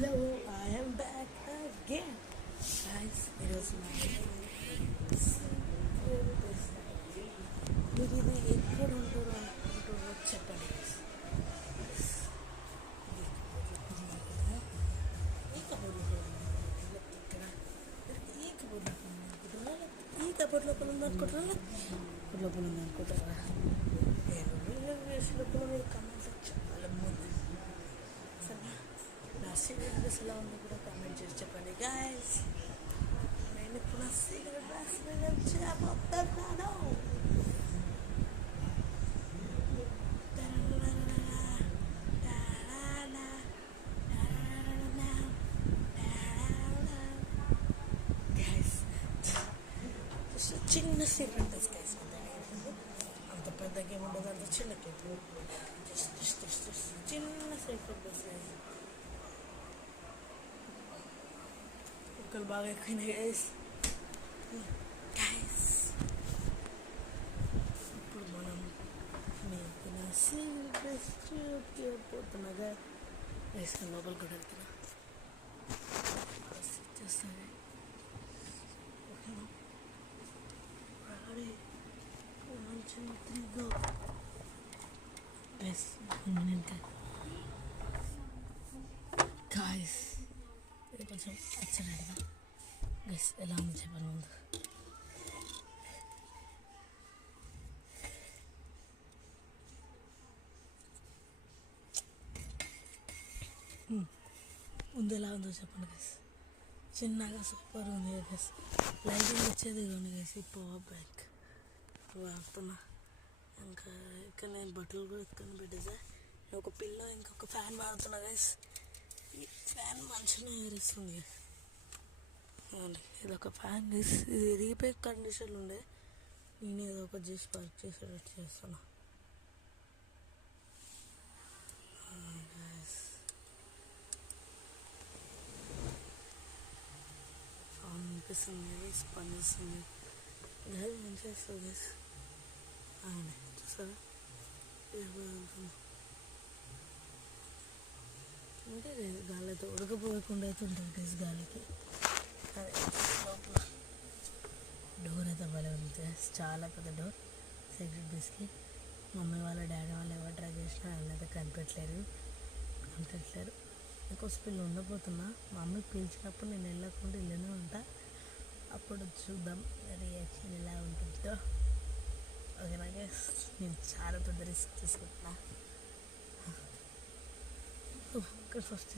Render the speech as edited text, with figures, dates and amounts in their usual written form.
Hello, I'm back again guys. ఈరోజు మీరు ఇది ఎక్కడ ఉంటారో అనుకుంటారో చెప్పండి guys. ఈ కబోర్డ్లో ఇక్కడ ఈ కబోర్డ్ లోపల ఉందనుకుంటారా లోపల ఉందనుకుంటారా లోపల మీరు కమెంట్ చాలా ముందు సరే నా సీక్రెట్ ఎలా ఉందో కూడా కామెంట్ చేసి చెప్పండి గైస్. నేను ఇప్పుడు నా సీక్రెట్ డ్రెస్ చేయబోతున్నాను. చిన్న సీక్రెట్ డ్రెస్ గైస్, అంత పెద్దగా ఏముండదు, అంత చిన్న చిన్న సీక్రెట్ డ్రెస్ గైస్. కుక్కలు బాగా ఎక్కువైనాయి గైస్. ఇప్పుడు మనం మీకు నా సీక్రెట్ డ్రెస్ చూపిపోతున్నా గైస్. లోపల కూడా వెళ్తున్నా చేస్తాను. గాయస్ ఇది కొంచెం ఎచ్చరాడిగా గైస్, ఎలా ఉంది చెప్పండి ముందు. ముందు ఎలా ఉందో చెప్పండి గైస్. చిన్నగా సూపర్ ఉంది గైస్. లైటింగ్ వచ్చేది ఉంది గైస్. ఈ పవర్ బ్యాంక్ వాడుతున్నా. ఇంకా ఇక్కడ నేను బట్టలు కూడా ఎత్తుకొని పెట్టేసా. ఒక పిల్లో ఇంకొక ఫ్యాన్ వాడుతున్నా గైస్. ఈ ఫ్యాన్ మంచిగా ఏరిస్తుంది. ఇది ఒక ఫ్యాన్ గైస్. ఇది రీపేర్ కండిషన్లో ఉండే, నేను ఏదో ఒక చేసి వర్క్ చేసేటట్టు చేస్తున్నా. అనిపిస్తుంది స్పందిస్తుంది గాలి మంచిగా వస్తుంది గైస్. చూసారా అంటే గాలి అయితే ఉడకపోకుండా అయితే ఉంటుంది గైస్. గాలికి అదే లోపల డోర్ అయితే భలే ఉంది గైస్. చాలా పెద్ద డోర్ సీక్రెట్ బేస్కి. మమ్మీ వాళ్ళ డాడీ వాళ్ళు ఎవరు ట్రై చేసినా వాళ్ళైతే కనిపెట్టలేరు. ఇంకోసం పిల్లలు ఉండబోతున్నా. మా మమ్మీ పిలిచినప్పుడు నేను వెళ్ళకుండా ఇల్లనే ఉంటా. అప్పుడు చూద్దాం రియాక్షన్ ఎలా ఉంటుందో. ఓకేనా గైస్, నేను చాలా పెద్ద రిస్క్ తీసుకుంటున్నా. ఇక్కడ ఫస్ట్